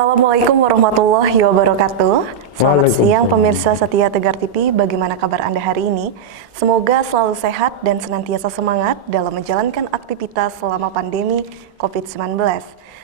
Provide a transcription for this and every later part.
Assalamualaikum warahmatullahi wabarakatuh. Selamat siang pemirsa setia Tegar TV, bagaimana kabar Anda hari ini? Semoga selalu sehat dan senantiasa semangat dalam menjalankan aktivitas selama pandemi COVID-19.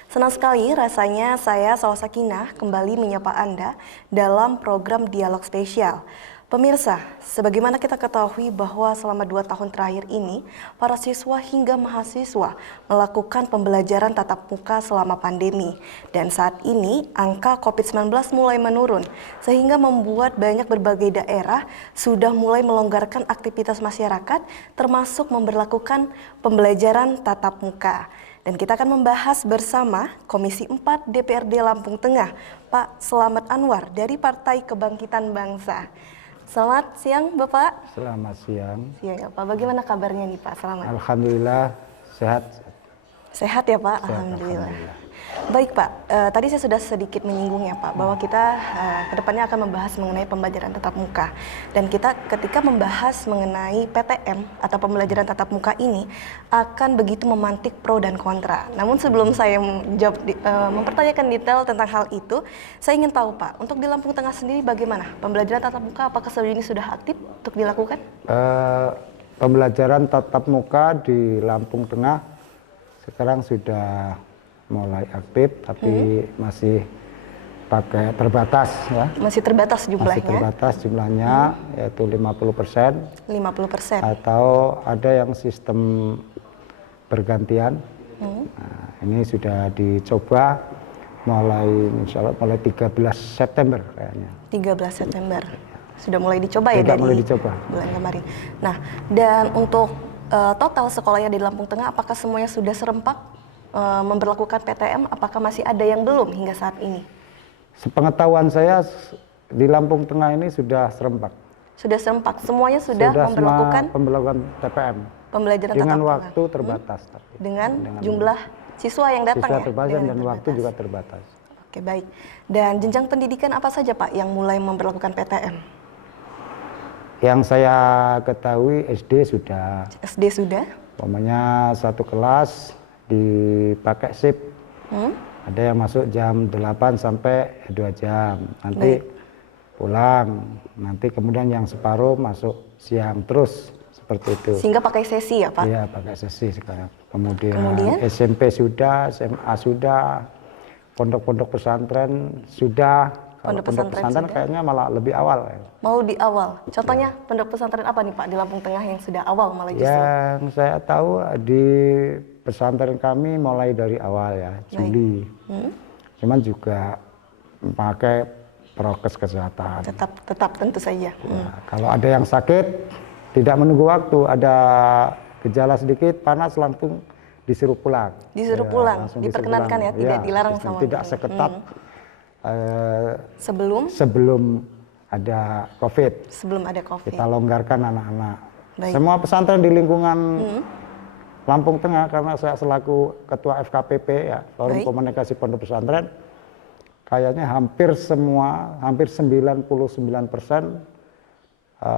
Senang sekali rasanya saya Salwa Sakinah kembali menyapa Anda dalam program Dialog Spesial. Pemirsa, sebagaimana kita ketahui bahwa selama 2 tahun terakhir ini, para siswa hingga mahasiswa melakukan pembelajaran tatap muka selama pandemi. Dan saat ini, angka COVID-19 mulai menurun, sehingga membuat banyak berbagai daerah sudah mulai melonggarkan aktivitas masyarakat, termasuk memberlakukan pembelajaran tatap muka. Dan kita akan membahas bersama Komisi 4 DPRD Lampung Tengah, Pak Selamat Anwar dari Partai Kebangkitan Bangsa. Selamat siang Bapak. Selamat siang. Siang ya Pak, bagaimana kabarnya nih Pak? Selamat. Alhamdulillah sehat. Sehat ya Pak? Sehat, Alhamdulillah. Baik Pak, tadi saya sudah sedikit menyinggung ya Pak, bahwa kita kedepannya akan membahas mengenai pembelajaran tatap muka. Dan kita ketika membahas mengenai PTM atau pembelajaran tatap muka ini akan begitu memantik pro dan kontra. Namun sebelum saya mempertanyakan detail tentang hal itu, saya ingin tahu Pak, untuk di Lampung Tengah sendiri bagaimana? Pembelajaran tatap muka apakah sejauh ini sudah aktif untuk dilakukan? Pembelajaran tatap muka di Lampung Tengah sekarang sudah mulai aktif, tapi masih pakai terbatas ya. Masih terbatas jumlahnya? Masih terbatas jumlahnya, yaitu 50%. 50%. Atau ada yang sistem bergantian. Nah, ini sudah dicoba mulai insya Allah mulai 13 September kayaknya. 13 September. Sudah mulai dicoba ya dari mulai dicoba bulan kemarin. Nah, dan untuk total sekolahnya di Lampung Tengah, apakah semuanya sudah serempak memberlakukan PTM, apakah masih ada yang belum hingga saat ini? Sepengetahuan saya di Lampung Tengah ini sudah serempak. Sudah serempak, semuanya sudah memberlakukan TPM. Pembelajaran dengan tatap waktu muka. terbatas. Dengan jumlah siswa yang datang siswa ya? terbatas dan waktu juga terbatas. Oke baik. Dan jenjang pendidikan apa saja Pak yang mulai memberlakukan PTM? Yang saya ketahui SD sudah. SD sudah? Umpamanya satu kelas dipakai shift. Ada yang masuk jam 8 sampai 2 jam. Nanti pulang. Nanti kemudian yang separuh masuk siang terus seperti itu. Sehingga pakai sesi ya Pak? Iya, pakai sesi sekarang. Kemudian SMP sudah, SMA sudah, pondok-pondok pesantren sudah. Kalau pondok pesantren kayaknya malah lebih awal. Mau di awal. Contohnya pondok pesantren apa nih Pak di Lampung Tengah yang sudah awal malah justru? Yang saya tahu di pesantren kami mulai dari awal ya, Juli. Cuman juga pakai prokes kesehatan. Tetap tentu saja. Ya, kalau ada yang sakit, tidak menunggu waktu, ada gejala sedikit panas langsung disuruh pulang. Disuruh pulang, diperkenankan ya, tidak dilarang sama tidak seketat sebelum ada COVID. Sebelum ada COVID. Kita longgarkan anak-anak. Semua pesantren di lingkungan Lampung Tengah, karena saya selaku Ketua FKPP ya, Forum Komunikasi Pondok Pesantren, kayaknya hampir 99%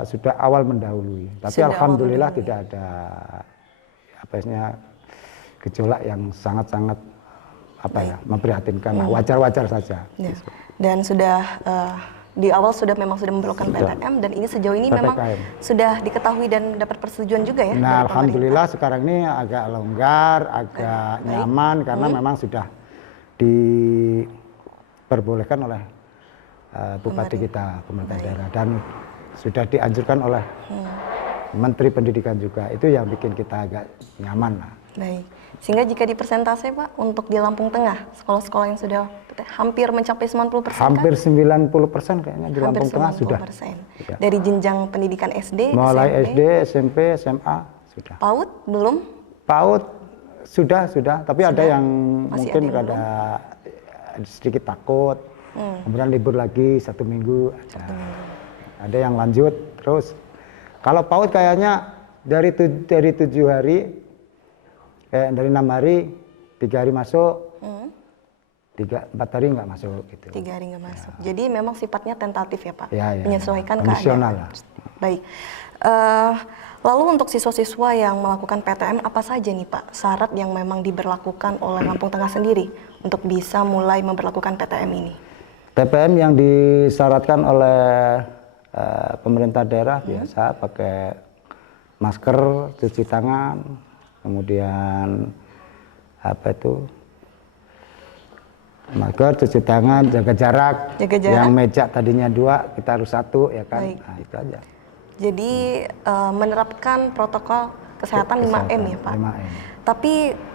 sudah awal mendahului. Tapi alhamdulillah tidak ada gejolak yang sangat-sangat memprihatinkan, wajar-wajar saja. Ya. Dan sudah di awal memang sudah memperlakukan PTM, dan ini sejauh ini memang sudah diketahui dan dapat persetujuan juga ya. Nah, alhamdulillah sekarang ini agak longgar, agak nyaman karena memang sudah diperbolehkan oleh Bupati kita, pemerintah daerah, dan sudah dianjurkan oleh Menteri Pendidikan juga. Itu yang bikin kita agak nyaman lah. Baik. Sehingga jika dipersentase Pak, untuk di Lampung Tengah, sekolah-sekolah yang sudah hampir mencapai 90%? Hampir 90% kayaknya di Lampung Tengah sudah. Ya. Dari jenjang pendidikan SD, mulai SMP, SD, SMP, SMA, sudah. PAUD belum? PAUD sudah, tapi ada yang mungkin ada sedikit takut, kemudian libur lagi 1 minggu, ada yang lanjut terus. Kalau PAUD kayaknya dari 7 hari, dari 6 hari, 3 hari masuk, 4 hari nggak masuk gitu. 3 hari nggak masuk. Ya. Jadi memang sifatnya tentatif ya Pak, menyesuaikan keadaan. Baik. Lalu untuk siswa-siswa yang melakukan PTM apa saja nih Pak syarat yang memang diberlakukan oleh Lampung Tengah sendiri untuk bisa mulai memperlakukan PTM ini? PPM yang disyaratkan oleh pemerintah daerah biasa pakai masker, cuci tangan, kemudian apa itu masker, cuci tangan, jaga jarak. Yang meja tadinya 2 kita harus 1 ya kan. Baik. Nah, itu aja. Jadi menerapkan protokol kesehatan 5M ya Pak. 5M. Tapi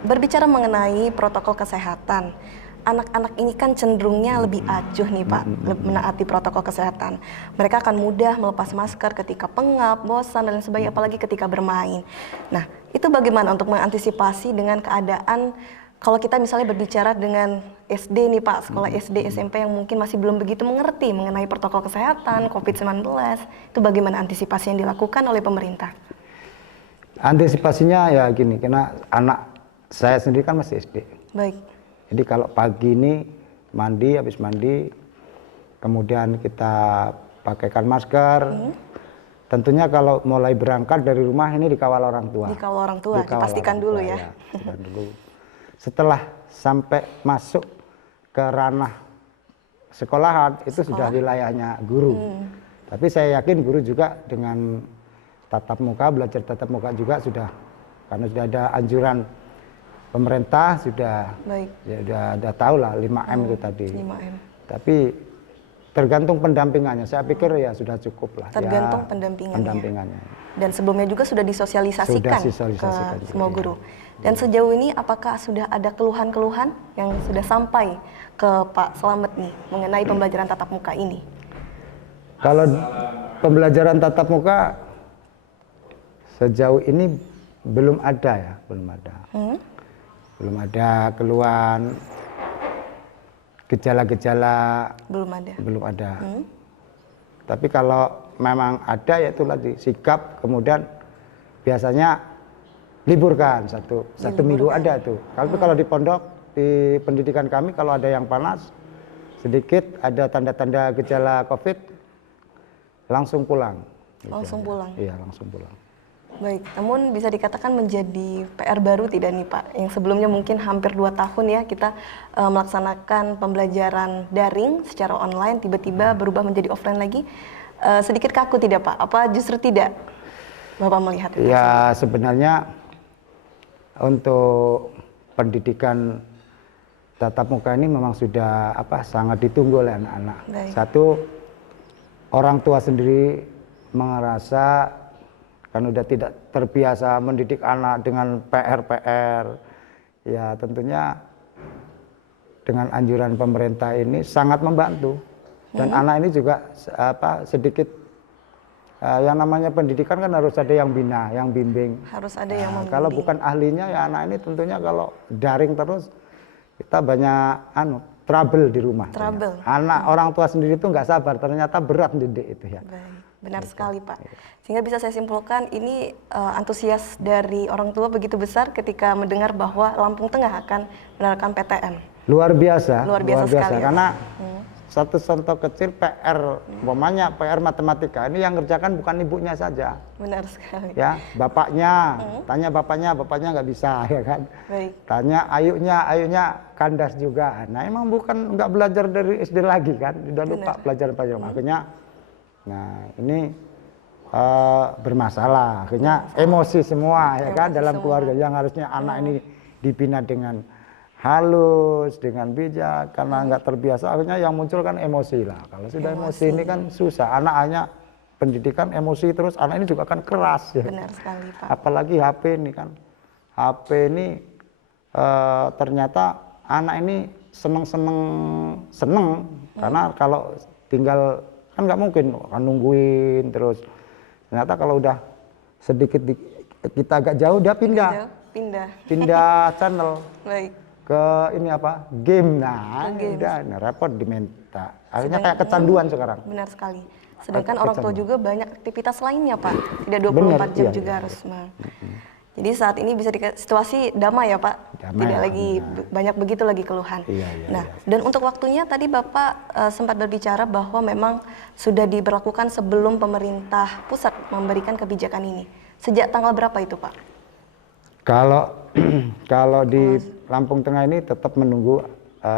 berbicara mengenai protokol kesehatan, anak-anak ini kan cenderungnya lebih acuh nih Pak, menaati protokol kesehatan. Mereka akan mudah melepas masker ketika pengap, bosan, dan sebagainya, apalagi ketika bermain. Nah, itu bagaimana untuk mengantisipasi dengan keadaan kalau kita misalnya berbicara dengan SD nih Pak, sekolah SD, SMP yang mungkin masih belum begitu mengerti mengenai protokol kesehatan, COVID-19, itu bagaimana antisipasi yang dilakukan oleh pemerintah? Antisipasinya ya gini, karena anak saya sendiri kan masih SD. Baik. Jadi kalau pagi ini mandi, habis mandi, kemudian kita pakaikan masker. Tentunya kalau mulai berangkat dari rumah ini dikawal orang tua. Dikawal orang tua, Dikawal dipastikan orang dulu tua, ya. pastikan dulu. Setelah sampai masuk ke ranah sekolahan, itu sudah wilayahnya guru. Tapi saya yakin guru juga dengan tatap muka, belajar tatap muka juga sudah, karena sudah ada anjuran pemerintah, sudah Baik. ya udah tahu lah 5M itu tadi. 5M. Tapi tergantung pendampingannya, saya pikir ya sudah cukup lah. Tergantung ya, pendampingannya. Dan sebelumnya juga sudah disosialisasikan ke semua guru. Dan sejauh ini apakah sudah ada keluhan-keluhan yang sudah sampai ke Pak Slamet nih mengenai pembelajaran tatap muka ini? Kalau pembelajaran tatap muka sejauh ini belum ada ya, belum ada. Belum ada keluhan, gejala-gejala. Belum ada. Tapi kalau memang ada ya itu tadi sikap, kemudian biasanya liburkan satu minggu ada tuh. Kalau di pondok, di pendidikan kami kalau ada yang panas sedikit, ada tanda-tanda gejala COVID, langsung pulang. Langsung pulang? Iya, langsung pulang. Baik, namun bisa dikatakan menjadi PR baru tidak nih Pak? Yang sebelumnya mungkin hampir 2 tahun ya kita melaksanakan pembelajaran daring secara online, tiba-tiba berubah menjadi offline lagi. Sedikit kaku tidak Pak? Apa justru tidak? Bapak melihat itu? Ya sebenarnya untuk pendidikan tatap muka ini memang sudah sangat ditunggu oleh anak-anak. Satu, orang tua sendiri merasa kan udah tidak terbiasa mendidik anak dengan PR. Ya tentunya dengan anjuran pemerintah ini sangat membantu. Dan anak ini juga sedikit yang namanya pendidikan kan harus ada yang bina, yang bimbing. Harus ada yang membimbing. Kalau bukan ahlinya ya anak ini tentunya kalau daring terus kita banyak trouble di rumah. Trouble. Anak orang tua sendiri itu nggak sabar, ternyata berat didik itu ya. Baik. Benar sekali Pak. Sehingga bisa saya simpulkan ini antusias dari orang tua begitu besar ketika mendengar bahwa Lampung Tengah akan menerapkan PTM. Luar biasa. Luar biasa sekali. Karena satu contoh kecil PR, umpamanya PR matematika, ini yang ngerjakan bukan ibunya saja. Benar sekali. Ya, bapaknya, tanya bapaknya nggak bisa ya kan. Baik. Tanya ayunya kandas juga. Nah emang bukan nggak belajar dari SD lagi kan, udah lupa pelajaran. Akhirnya, nah ini bermasalah. Akhirnya emosi semua ya kan dalam keluarga yang harusnya anak ini dibina dengan halus, dengan bijak, karena nggak terbiasa akhirnya yang muncul kan emosi lah. Kalau sudah emosi ini kan susah, anak hanya pendidikan emosi terus, anak ini juga kan keras ya. Benar sekali Pak. Apalagi HP ini kan, HP ini ternyata anak ini seneng, karena kalau tinggal kan nggak mungkin kan nungguin terus. Ternyata kalau udah sedikit kita agak jauh dia pindah channel. Baik. Ke ini game. Nah udah repot diminta, akhirnya kayak kecanduan sekarang. Benar sekali. Sedangkan orang tua juga banyak aktivitas lainnya Pak, tidak 24 jam juga harus. Jadi saat ini bisa situasi damai ya Pak, tidak lagi banyak begitu lagi keluhan. Nah, dan untuk waktunya tadi Bapak sempat berbicara bahwa memang sudah diberlakukan sebelum pemerintah pusat memberikan kebijakan ini. Sejak tanggal berapa itu Pak? Kalau di Lampung Tengah ini tetap menunggu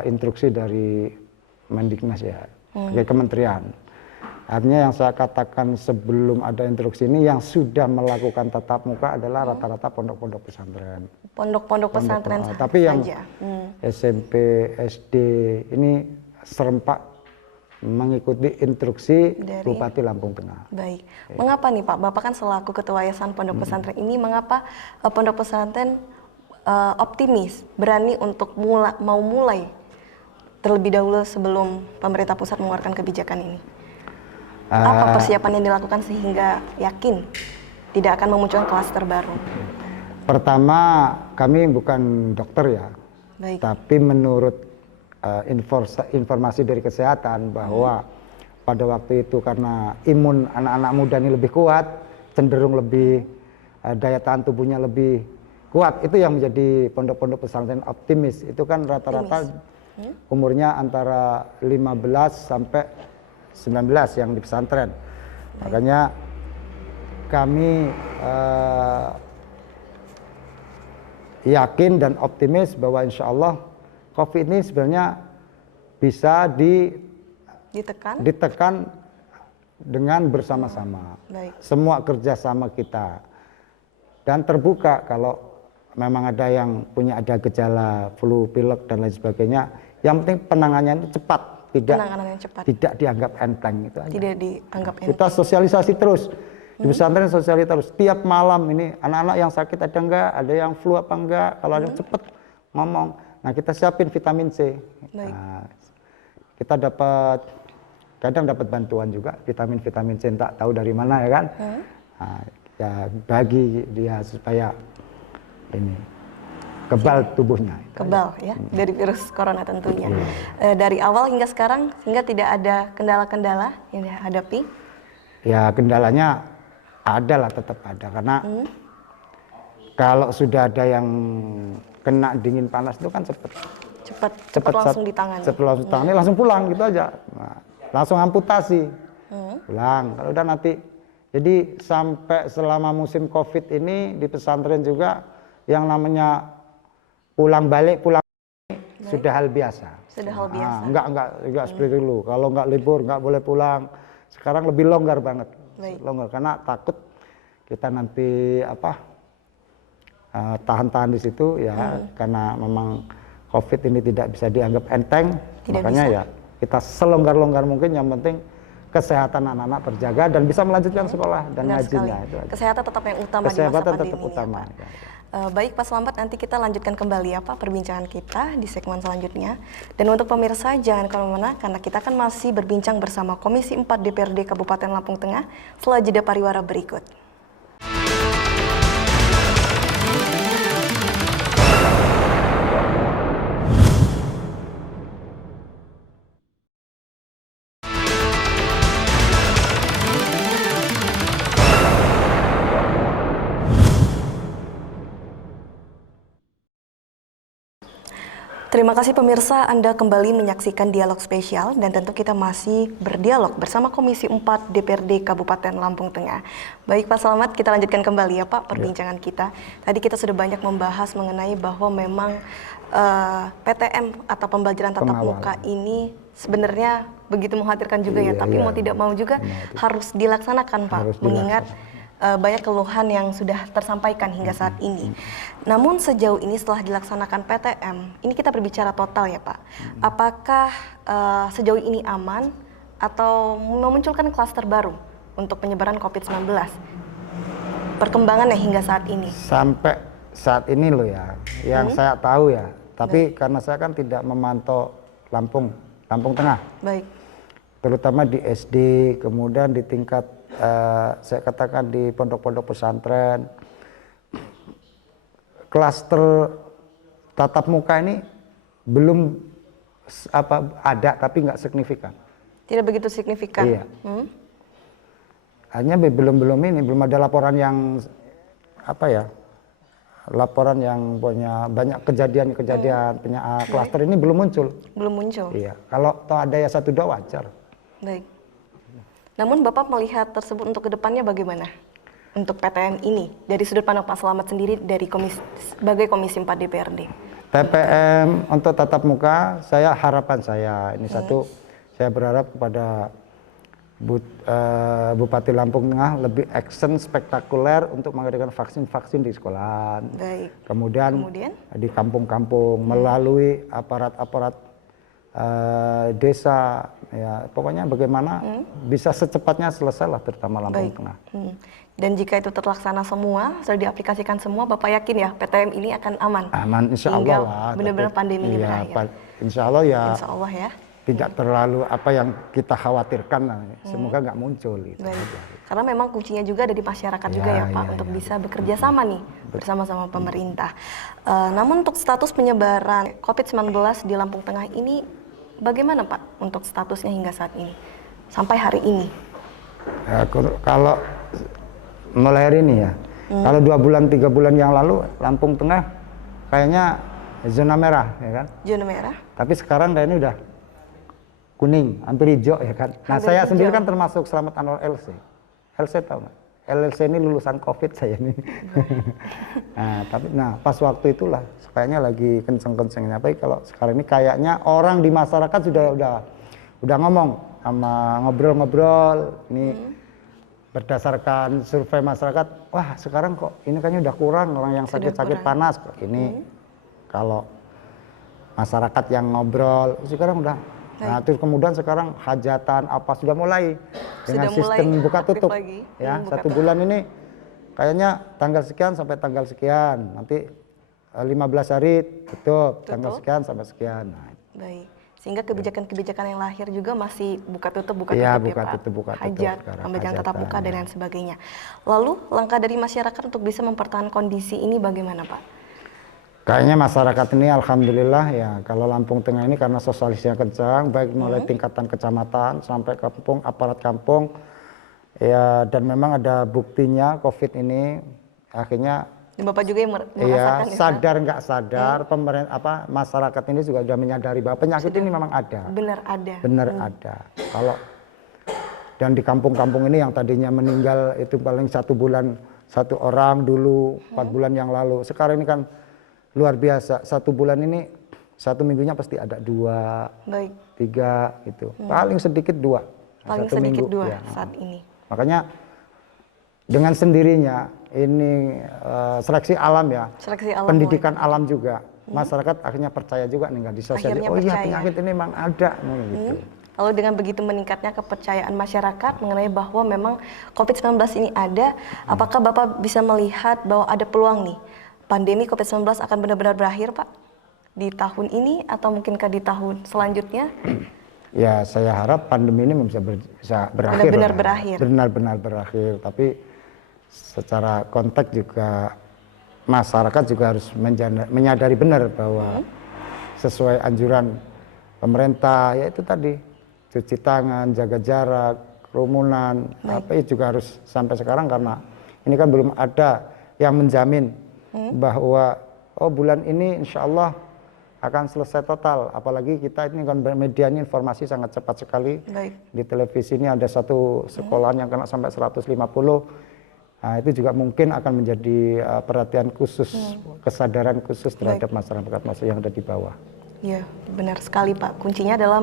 instruksi dari Mendiknas ya, dari kementerian. Artinya yang saya katakan sebelum ada instruksi ini yang sudah melakukan tatap muka adalah rata-rata pondok-pondok pesantren. Pondok-pondok pesantren saja. Tapi yang SMP, SD ini serempak mengikuti instruksi dari Bupati Lampung Tengah. Baik. Mengapa nih Pak? Bapak kan selaku Ketua Yayasan Pondok Pesantren ini, mengapa pondok pesantren optimis, berani untuk mau mulai terlebih dahulu sebelum pemerintah pusat mengeluarkan kebijakan ini? Apa persiapan yang dilakukan sehingga yakin tidak akan memunculkan klaster baru? Pertama, kami bukan dokter ya, Baik. tapi menurut informasi dari kesehatan bahwa pada waktu itu karena imun anak-anak muda ini lebih kuat, cenderung lebih daya tahan tubuhnya lebih kuat, itu yang menjadi pondok-pondok pesantren optimis. Itu kan rata-rata umurnya antara 15 sampai 19 yang di pesantren. Makanya kami yakin dan optimis bahwa insya Allah COVID ini sebenarnya bisa ditekan dengan bersama-sama. Semua kerjasama kita. Dan terbuka kalau memang ada yang punya gejala flu, pilek dan lain sebagainya. Yang penting penanganannya itu cepat. Tidak dianggap enteng itu aja. Tidak dianggap enteng. Kita sosialisasi terus di pesantren, sosialisasi terus tiap malam ini anak-anak yang sakit ada enggak, ada yang flu apa enggak, kalau ada cepet ngomong. Nah kita siapin vitamin C. Nah, kita kadang dapat bantuan juga vitamin C, tak tahu dari mana ya kan. Nah, ya bagi dia supaya ini kebal tubuhnya. Kebal ya, dari virus corona tentunya. Dari awal hingga sekarang, sehingga tidak ada kendala-kendala yang dihadapi? Ya kendalanya ada lah, tetap ada. Karena kalau sudah ada yang kena dingin panas itu kan cepat langsung ditangani. Cepat langsung ditangani, langsung pulang gitu aja. Nah, langsung amputasi. Pulang. Kalau udah nanti, jadi sampai selama musim COVID ini di pesantren juga yang namanya pulang balik sudah hal biasa. Sudah hal biasa. Enggak seperti dulu. Kalau enggak libur enggak boleh pulang. Sekarang lebih longgar banget. Longgar karena takut kita nanti tahan-tahan di situ ya, karena memang COVID ini tidak bisa dianggap enteng. Makanya ya kita selonggar-longgar mungkin, yang penting kesehatan anak-anak terjaga dan bisa melanjutkan sekolah dan ngajinya. Kesehatan tetap yang utama di masa pandemi ini. Baik Pak Slamet, nanti kita lanjutkan kembali ya Pak perbincangan kita di segmen selanjutnya. Dan untuk pemirsa jangan kemana-mana karena kita akan masih berbincang bersama Komisi 4 DPRD Kabupaten Lampung Tengah setelah jeda pariwara berikut. Terima kasih pemirsa, Anda kembali menyaksikan dialog spesial dan tentu kita masih berdialog bersama Komisi 4 DPRD Kabupaten Lampung Tengah. Baik Pak Slamet, kita lanjutkan kembali ya Pak perbincangan kita. Tadi kita sudah banyak membahas mengenai bahwa memang PTM atau pembelajaran tatap muka ini sebenarnya begitu mengkhawatirkan juga ya, tapi mau tidak mau juga harus dilaksanakan Pak, mengingat banyak keluhan yang sudah tersampaikan hingga saat ini. Namun sejauh ini setelah dilaksanakan PTM, ini kita berbicara total ya Pak. Apakah sejauh ini aman atau memunculkan klaster baru untuk penyebaran COVID-19? Perkembangannya hingga saat ini. Sampai saat ini loh ya, yang saya tahu ya. Tapi karena saya kan tidak memantau Lampung Tengah. Baik. Terutama di SD, kemudian di tingkat saya katakan di pondok-pondok pesantren, klaster tatap muka ini belum ada, tapi nggak signifikan. Tidak begitu signifikan. Iya. Hanya belum ada laporan yang laporan yang punya banyak kejadian klaster ini belum muncul. Belum muncul. Iya. Kalau ada ya 1-2 wajar. Baik. Namun Bapak melihat tersebut untuk kedepannya bagaimana? Untuk PTM ini, dari sudut pandang Pak Slamet sendiri sebagai Komisi 4 DPRD. TPM untuk tatap muka, harapan saya ini satu, saya berharap kepada Bupati Lampung Tengah lebih action spektakuler untuk mengadakan vaksin-vaksin di sekolah. Baik. Kemudian di kampung-kampung melalui aparat-aparat desa, ya pokoknya bagaimana bisa secepatnya selesai lah, terutama Lampung Tengah. Dan jika itu terlaksana semua, sudah diaplikasikan semua, Bapak yakin ya PTM ini akan aman? Aman, insya Allah lah. Benar-benar pandemi ini berakhir. Insya Allah ya. Insya Allah ya. Tidak terlalu apa yang kita khawatirkan, semoga nggak muncul. Gitu. Karena memang kuncinya juga ada di masyarakat juga ya Pak, untuk bisa bekerja sama nih bersama-sama pemerintah. Namun untuk status penyebaran COVID-19 di Lampung Tengah ini bagaimana Pak untuk statusnya hingga saat ini sampai hari ini? Ya, kalau mulai hari ini ya, kalau 2 bulan 3 bulan yang lalu Lampung Tengah kayaknya zona merah ya kan? Zona merah. Tapi sekarang kayaknya udah kuning, hampir hijau ya kan. Nah, saya sendiri kan termasuk Selamat Anwar LC. LC tahu nggak? LC ini lulusan COVID saya ini. Nah, pas waktu itulah kayaknya lagi kenceng-kencengnya. Tapi kalau sekarang ini kayaknya orang di masyarakat udah ngomong sama ngobrol-ngobrol. Ini berdasarkan survei masyarakat, wah sekarang kok ini kayaknya udah kurang orang yang sakit-sakit panas kok. Ini kalau masyarakat yang ngobrol sekarang udah. Nah, terus kemudian sekarang hajatan apa sudah mulai dengan sistem buka tutup ya. 1 bulan ini kayaknya tanggal sekian sampai tanggal sekian, nanti 15 hari tutup, tanggal sekian sampai sekian. Nah, baik. Sehingga kebijakan-kebijakan yang lahir juga masih buka tutup buka tutup hajat, pembelajaran tatap muka dan lain sebagainya. Lalu langkah dari masyarakat untuk bisa mempertahankan kondisi ini bagaimana Pak? Kayaknya masyarakat ini alhamdulillah ya, kalau Lampung Tengah ini karena sosialisasinya kencang, baik mulai tingkatan kecamatan sampai kampung, aparat kampung, ya, dan memang ada buktinya COVID ini akhirnya. Bapak juga yang merasakan ya, sadar nggak sadar, pemerintah masyarakat ini juga sudah menyadari bahwa penyakit ini memang ada. Benar ada. Kalau dan di kampung-kampung ini yang tadinya meninggal itu paling 1 bulan 1 orang dulu, 4 bulan yang lalu. Sekarang ini kan luar biasa, 1 bulan ini 1 minggunya pasti ada 2, 3 gitu. Paling sedikit 2. Paling sedikit 2 ya, saat ini. Makanya dengan sendirinya ini seleksi alam ya, pendidikan alam juga. Masyarakat akhirnya percaya juga nih, nggak disosialisasi. Oh iya, penyakit ini memang ada gitu. Lalu dengan begitu meningkatnya kepercayaan masyarakat mengenai bahwa memang COVID-19 ini ada, apakah Bapak bisa melihat bahwa ada peluang nih pandemi COVID-19 akan benar-benar berakhir, Pak? Di tahun ini atau mungkinkah di tahun selanjutnya? Ya, saya harap pandemi ini bisa berakhir. Benar-benar berakhir. Tapi secara konteks juga masyarakat juga harus menyadari benar bahwa sesuai anjuran pemerintah, yaitu tadi cuci tangan, jaga jarak, kerumunan, apa itu juga harus sampai sekarang, karena ini kan belum ada yang menjamin bahwa bulan ini insya Allah akan selesai total. Apalagi kita ini kan medianya informasi sangat cepat sekali. Di televisi ini ada satu sekolah yang kena sampai 150. Nah, itu juga mungkin akan menjadi perhatian khusus, kesadaran khusus terhadap masyarakat yang ada di bawah. Ya, benar sekali Pak. Kuncinya adalah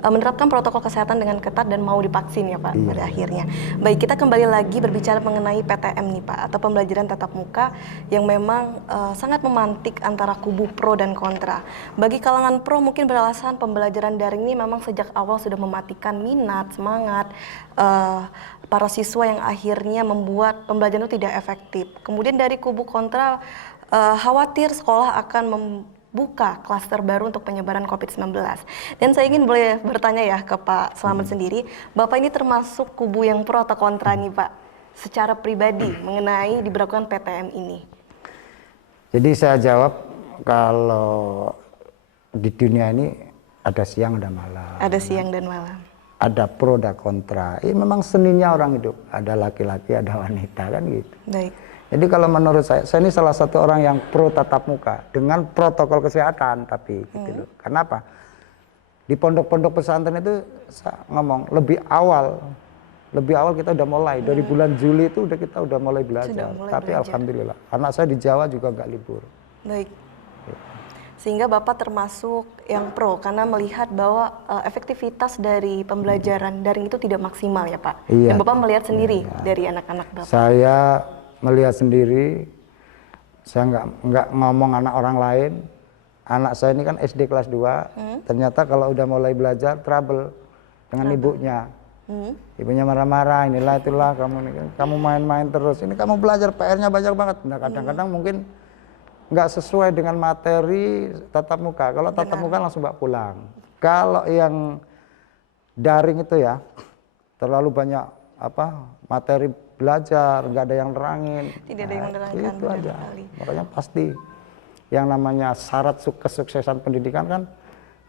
menerapkan protokol kesehatan dengan ketat dan mau divaksin ya Pak pada akhirnya. Baik, kita kembali lagi berbicara mengenai PTM nih Pak, atau pembelajaran tatap muka yang memang sangat memantik antara kubu pro dan kontra. Bagi kalangan pro mungkin beralasan pembelajaran daring ini memang sejak awal sudah mematikan minat, semangat para siswa yang akhirnya membuat pembelajaran itu tidak efektif. Kemudian dari kubu kontra khawatir sekolah akan buka klaster baru untuk penyebaran COVID-19. Dan saya ingin boleh bertanya ya ke Pak Slamet sendiri, Bapak ini termasuk kubu yang pro atau kontra nih Pak, secara pribadi mengenai diberlakukan PTM ini? Jadi saya jawab, kalau di dunia ini ada siang ada malam. Ada siang dan malam. Ada pro dan kontra. Ini memang seninya orang hidup. Ada laki-laki, ada wanita kan gitu. Baik. Jadi kalau menurut saya ini salah satu orang yang pro tatap muka dengan protokol kesehatan, tapi gitu loh. Kenapa? Di pondok-pondok pesantren itu saya ngomong lebih awal kita udah mulai dari bulan Juli itu kita udah mulai belajar. Tapi alhamdulillah, anak saya di Jawa juga nggak libur. Baik. Sehingga Bapak termasuk yang pro karena melihat bahwa efektivitas dari pembelajaran daring itu tidak maksimal ya Pak. Iya. Dan Bapak melihat sendiri dari anak-anak Bapak. Saya melihat sendiri, saya nggak ngomong anak orang lain. Anak saya ini kan SD kelas 2, ternyata kalau udah mulai belajar trouble dengan ibunya. Ibunya marah-marah, inilah itulah kamu main-main terus. Ini kamu belajar PR-nya banyak banget. Nah, kadang-kadang mungkin nggak sesuai dengan materi tatap muka. Kalau tatap muka langsung bawa pulang. Kalau yang daring itu ya terlalu banyak materi belajar, nggak ada yang nerangin. Tidak ada yang menerangkan, Itu benar aja. sekali. Makanya pasti yang namanya syarat kesuksesan pendidikan kan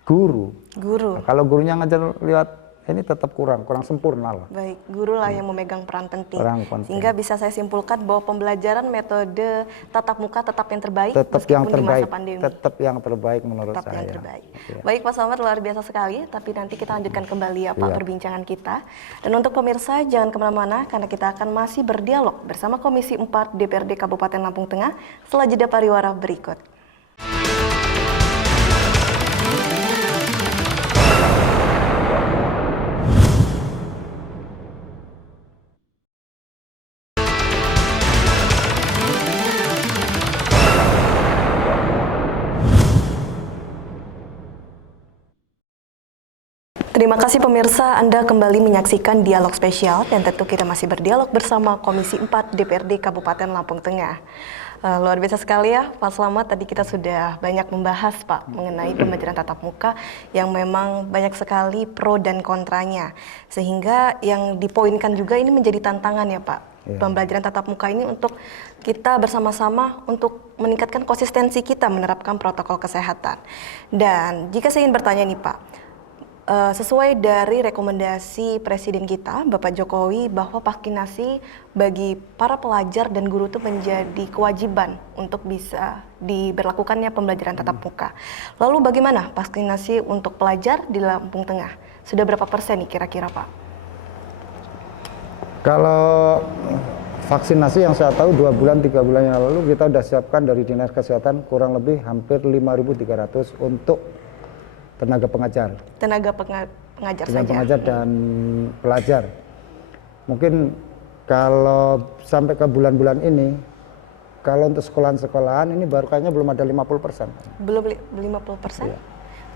guru. Guru. Nah, kalau gurunya ngajar lihat ini tetap kurang sempurna lah. Baik, guru lah yang memegang peran penting. Peran penting. Sehingga bisa saya simpulkan bahwa pembelajaran metode tatap muka tetap yang terbaik Tetap meskipun yang di terbaik, masa pandemi. tetap yang terbaik menurut Tetap saya. yang terbaik. Iya. Baik Pak Slamet, luar biasa sekali, tapi nanti kita lanjutkan kembali ya Pak Iya. perbincangan kita. Dan untuk pemirsa jangan kemana-mana karena kita akan masih berdialog bersama Komisi 4 DPRD Kabupaten Lampung Tengah setelah jeda pariwara berikut. Terima kasih pemirsa, Anda kembali menyaksikan dialog spesial dan tentu kita masih berdialog bersama Komisi 4 DPRD Kabupaten Lampung Tengah. Luar biasa sekali ya Pak Slamet, tadi kita sudah banyak membahas Pak mengenai pembelajaran tatap muka yang memang banyak sekali pro dan kontranya. Sehingga yang dipoinkan juga ini menjadi tantangan ya Pak. Iya. Pembelajaran tatap muka ini untuk kita bersama-sama untuk meningkatkan konsistensi kita menerapkan protokol kesehatan. Dan jika saya ingin bertanya nih Pak, sesuai dari rekomendasi Presiden kita, Bapak Jokowi, bahwa vaksinasi bagi para pelajar dan guru itu menjadi kewajiban untuk bisa diberlakukannya pembelajaran tatap muka. Lalu bagaimana vaksinasi untuk pelajar di Lampung Tengah? Sudah berapa persen nih kira-kira Pak? Kalau vaksinasi yang saya tahu 2 bulan 3 bulan yang lalu kita sudah siapkan dari Dinas Kesehatan kurang lebih hampir 5.300 untuk tenaga pengajar. Tenaga pengajar saja. Pengajar dan pelajar. Mungkin kalau sampai ke bulan-bulan ini, kalau untuk sekolahan-sekolahan ini baru kayaknya belum ada 50%. Belum 50%? Iya.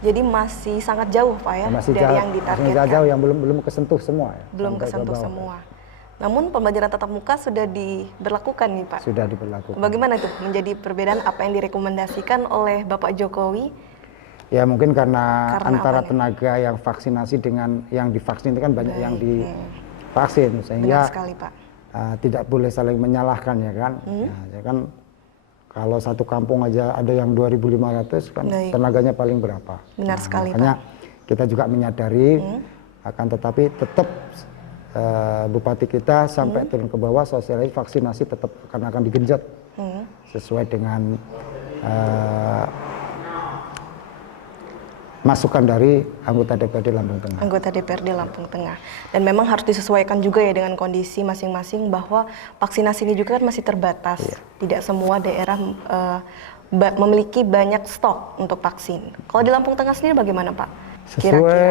Jadi masih sangat jauh Pak ya Masih dari jauh, yang ditargetkan. jauh yang belum kesentuh semua ya. Belum Sampai ke kesentuh bawah. semua. Namun pembelajaran tatap muka sudah diberlakukan nih Pak. Sudah diberlakukan. Bagaimana tuh menjadi perbedaan apa yang direkomendasikan oleh Bapak Jokowi? Ya mungkin karena apa antara nih? tenaga yang vaksinasi dengan yang divaksin itu kan banyak yang divaksin Benar sehingga sekali Pak. tidak boleh saling menyalahkan ya kan. Ya kan kalau satu kampung aja ada yang 2.500 kan Baik. tenaganya paling berapa. Benar sekali Makanya kita juga menyadari akan tetapi tetap Bupati kita sampai turun ke bawah sosialisasi vaksinasi tetap akan digenjot sesuai dengan masukan dari anggota DPRD Lampung Tengah. Anggota DPRD Lampung Tengah. Dan memang harus disesuaikan juga ya dengan kondisi masing-masing bahwa vaksinasi ini juga kan masih terbatas. Tidak semua daerah memiliki banyak stok untuk vaksin. Kalau di Lampung Tengah sendiri bagaimana Pak? Sesuai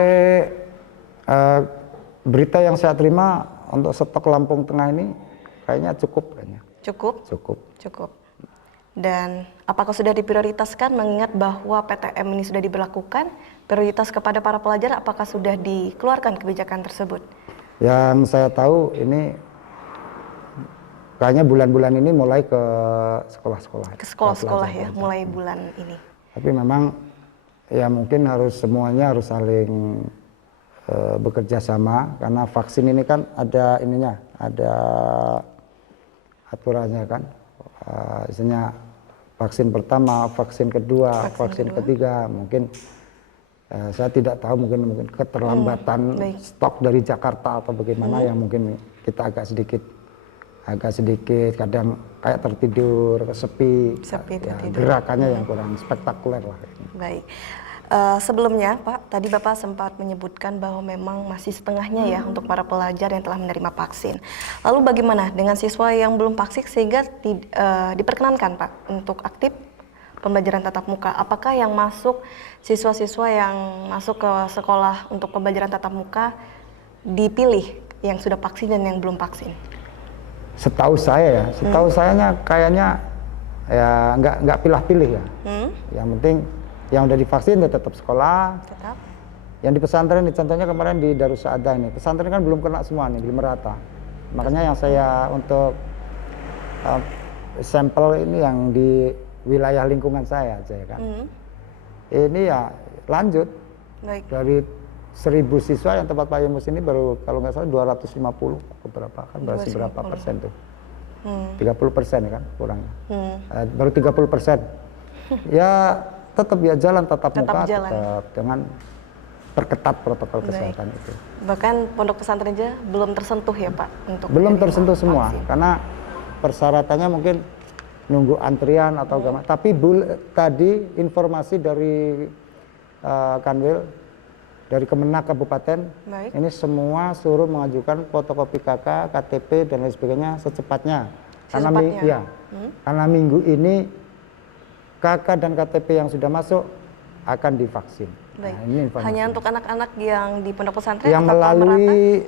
berita yang saya terima untuk stok Lampung Tengah ini kayaknya cukup kayaknya. Cukup? Cukup. Cukup. Dan apakah sudah diprioritaskan mengingat bahwa PTM ini sudah diberlakukan, prioritas kepada para pelajar apakah sudah dikeluarkan kebijakan tersebut? Yang saya tahu ini kayaknya bulan-bulan ini mulai ke sekolah-sekolah. Ke sekolah-sekolah ya, mulai bulan ini. Tapi memang ya mungkin harus semuanya harus saling bekerja sama karena vaksin ini kan ada ininya, ada aturannya kan. Misalnya vaksin pertama, vaksin kedua, vaksin ketiga, mungkin saya tidak tahu mungkin keterlambatan stok dari Jakarta atau bagaimana yang mungkin kita agak sedikit kadang kayak tertidur, sepi ya, gerakannya yang kurang spektakuler lah. Baik. Sebelumnya Pak, tadi Bapak sempat menyebutkan bahwa memang masih setengahnya ya untuk para pelajar yang telah menerima vaksin. Lalu bagaimana dengan siswa yang belum vaksin sehingga diperkenankan Pak untuk aktif pembelajaran tatap muka? Apakah yang masuk siswa-siswa yang masuk ke sekolah untuk pembelajaran tatap muka dipilih yang sudah vaksin dan yang belum vaksin? Setahu saya ya, sayanya kayaknya ya nggak pilih-pilih ya. Yang penting yang udah divaksin dia tetap sekolah. Tetap. Yang di pesantren, contohnya kemarin di Darussaada ini, pesantren kan belum kena semua nih, belum merata. Makanya yang saya untuk sampel ini yang di wilayah lingkungan saya aja ya kan. Ini ya lanjut. Baik. Dari 1000 siswa yang tempat Pak Yemus ini baru kalau nggak salah 250 beberapa kan berarti berapa persen tuh? 30% kan kurangnya. Baru 30%. Ya tetap ya jalan tatap muka tetap dengan perketat protokol kesehatan itu. Bahkan pondok pesantren aja belum tersentuh ya Pak untuk belum tersentuh semua vaksin. Karena persyaratannya mungkin nunggu antrian atau gimana. Tapi tadi informasi dari Kanwil dari Kemenak Kabupaten ini semua suruh mengajukan fotokopi KK, KTP dan lain sebagainya secepatnya. Karena minggu ini KK dan KTP yang sudah masuk akan divaksin. Baik. Nah, ini hanya untuk anak-anak yang di pondok pesantren yang atau melalui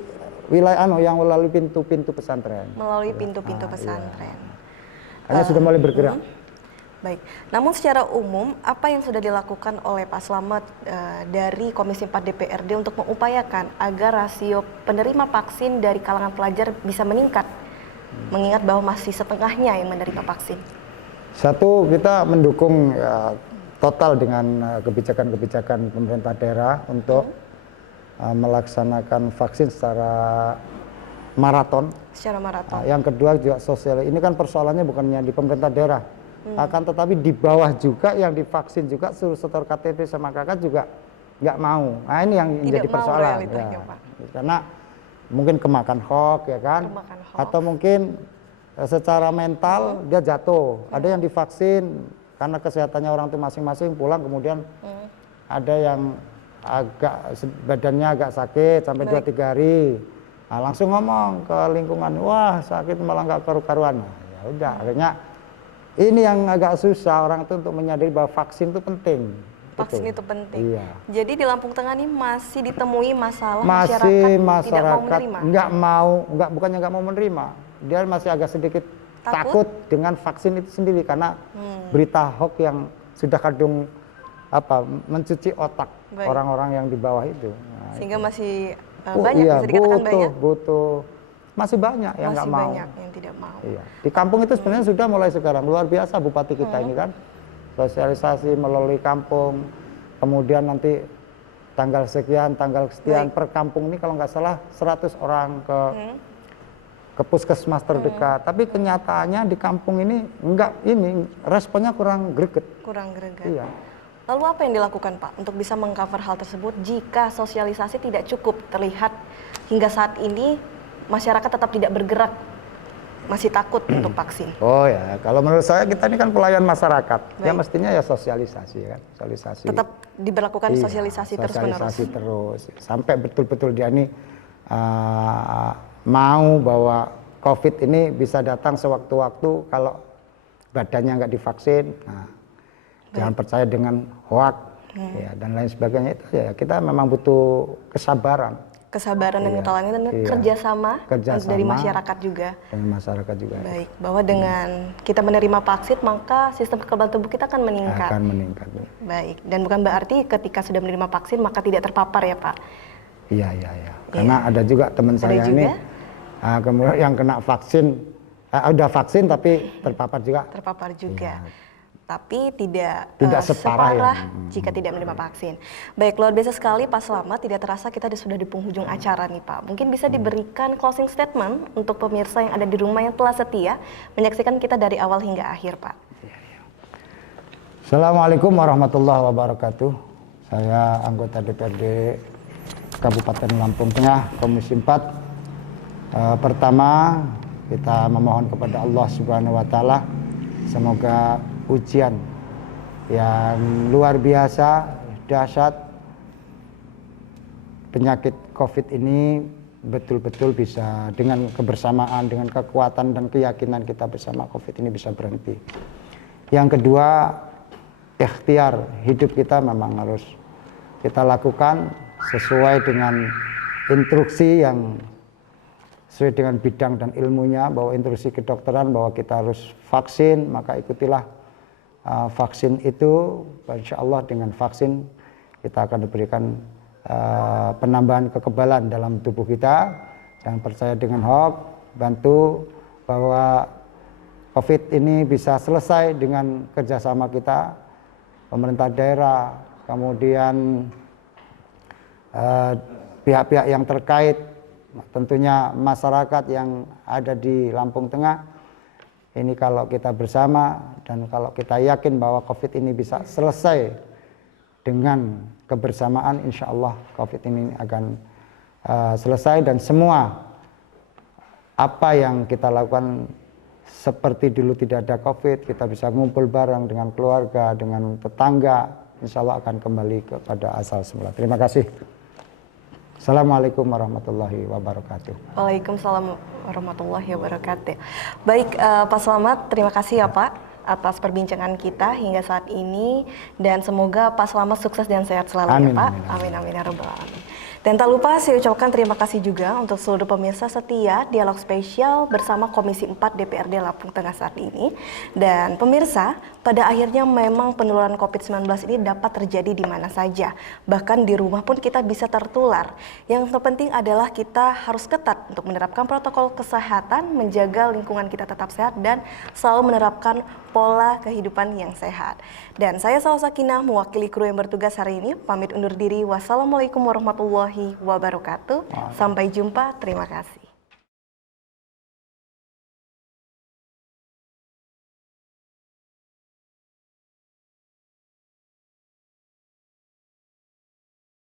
wilayah yang melalui pintu-pintu pesantren. Melalui pintu-pintu pesantren. Hanya sudah mulai bergerak. Baik. Namun secara umum apa yang sudah dilakukan oleh Pak Slamet dari Komisi 4 DPRD untuk mengupayakan agar rasio penerima vaksin dari kalangan pelajar bisa meningkat, mengingat bahwa masih setengahnya yang menerima vaksin? Satu, kita mendukung total dengan kebijakan-kebijakan pemerintah daerah untuk melaksanakan vaksin secara maraton. Secara maraton. Yang kedua juga sosial. Ini kan persoalannya bukannya di pemerintah daerah, akan tetapi di bawah juga yang divaksin juga suruh setor KTP sama kakak juga nggak mau. Nah ini yang menjadi persoalan. Ya. Karena mungkin kemakan hoax ya kan, atau mungkin secara mental dia jatuh. Ada yang divaksin karena kesehatannya orang itu masing-masing pulang kemudian ada yang agak badannya agak sakit sampai 2-3 hari. Nah, langsung ngomong ke lingkungan, wah sakit malah nggak karu-karuan. Nah, ya udah, akhirnya ini yang agak susah orang itu untuk menyadari bahwa vaksin itu penting. Vaksin itu penting. Iya. Jadi di Lampung Tengah ini masih ditemui masalah masyarakat tidak mau menerima. Bukannya nggak mau menerima, dia masih agak sedikit takut dengan vaksin itu sendiri karena berita hoax yang sudah kadung mencuci otak orang-orang yang di bawah itu. Nah, sehingga itu. masih banyak bisa dikatakan banyak. Masih banyak yang nggak mau. Masih banyak yang tidak mau. Iya. Di kampung itu sebenarnya sudah mulai sekarang luar biasa bupati kita ini kan sosialisasi melalui kampung, kemudian nanti tanggal sekian, tanggal sekian per kampung ini kalau nggak salah 100 orang ke puskesmas terdekat. Tapi kenyataannya di kampung ini responnya kurang greget. Kurang greget. Iya. Lalu apa yang dilakukan Pak untuk bisa mengcover hal tersebut jika sosialisasi tidak cukup? Terlihat hingga saat ini masyarakat tetap tidak bergerak, masih takut untuk vaksin. Oh ya, kalau menurut saya kita ini kan pelayan masyarakat, ya mestinya ya sosialisasi kan, sosialisasi. Tetap diberlakukan sosialisasi terus-menerus. Sosialisasi terus, sampai betul-betul dia ini mau bahwa COVID ini bisa datang sewaktu-waktu kalau badannya nggak divaksin. Nah, jangan percaya dengan hoax ya, dan lain sebagainya itu ya kita memang butuh kesabaran dan ketalangan dan kerjasama dari masyarakat juga. Dengan masyarakat juga. Baik, bahwa dengan kita menerima vaksin maka sistem kekebalan tubuh kita akan meningkat. Akan meningkat. Baik, dan bukan berarti ketika sudah menerima vaksin maka tidak terpapar ya Pak. Iya. Karena ada juga teman saya ini kemudian yang kena vaksin udah vaksin tapi terpapar juga. Terpapar juga. Ya. Tapi tidak separah jika tidak menerima vaksin. Baik, luar biasa sekali Pak Slamet. Tidak terasa kita sudah di penghujung acara nih Pak. Mungkin bisa diberikan closing statement untuk pemirsa yang ada di rumah yang telah setia menyaksikan kita dari awal hingga akhir Pak. Assalamualaikum warahmatullahi wabarakatuh. Saya anggota DPRD Kabupaten Lampung Tengah, Komisi 4. Pertama, kita memohon kepada Allah Subhanahu wa taala semoga ujian yang luar biasa dahsyat penyakit COVID ini betul-betul bisa dengan kebersamaan, dengan kekuatan dan keyakinan kita bersama COVID ini bisa berhenti. Yang kedua, ikhtiar hidup kita memang harus kita lakukan sesuai dengan instruksi yang sesuai dengan bidang dan ilmunya, bahwa instruksi kedokteran bahwa kita harus vaksin, maka ikutilah vaksin itu. Insya Allah dengan vaksin kita akan diberikan penambahan kekebalan dalam tubuh kita. Jangan percaya dengan hoax, bantu bahwa COVID ini bisa selesai dengan kerjasama kita, pemerintah daerah, kemudian pihak-pihak yang terkait, tentunya masyarakat yang ada di Lampung Tengah. Ini kalau kita bersama dan kalau kita yakin bahwa COVID ini bisa selesai dengan kebersamaan, insya Allah COVID ini akan selesai, dan semua apa yang kita lakukan seperti dulu tidak ada COVID, kita bisa ngumpul bareng dengan keluarga, dengan tetangga, insya Allah akan kembali kepada asal semula. Terima kasih. Assalamualaikum warahmatullahi wabarakatuh. Waalaikumsalam warahmatullahi wabarakatuh. Baik, Pak Slamet, terima kasih ya Pak atas perbincangan kita hingga saat ini, dan semoga Pak Slamet sukses dan sehat selalu. Amin, ya Pak. amin, Amin amin ya rabbal alamin. Dan tak lupa saya ucapkan terima kasih juga untuk seluruh pemirsa setia dialog spesial bersama Komisi 4 DPRD Lampung Tengah saat ini. Dan pemirsa, pada akhirnya memang penularan COVID-19 ini dapat terjadi di mana saja. Bahkan di rumah pun kita bisa tertular. Yang terpenting adalah kita harus ketat untuk menerapkan protokol kesehatan, menjaga lingkungan kita tetap sehat, dan selalu menerapkan pola kehidupan yang sehat. Dan saya Salwa Sakinah mewakili kru yang bertugas hari ini pamit undur diri. Wassalamualaikum warahmatullahi wabarakatuh. Sampai jumpa. Terima kasih.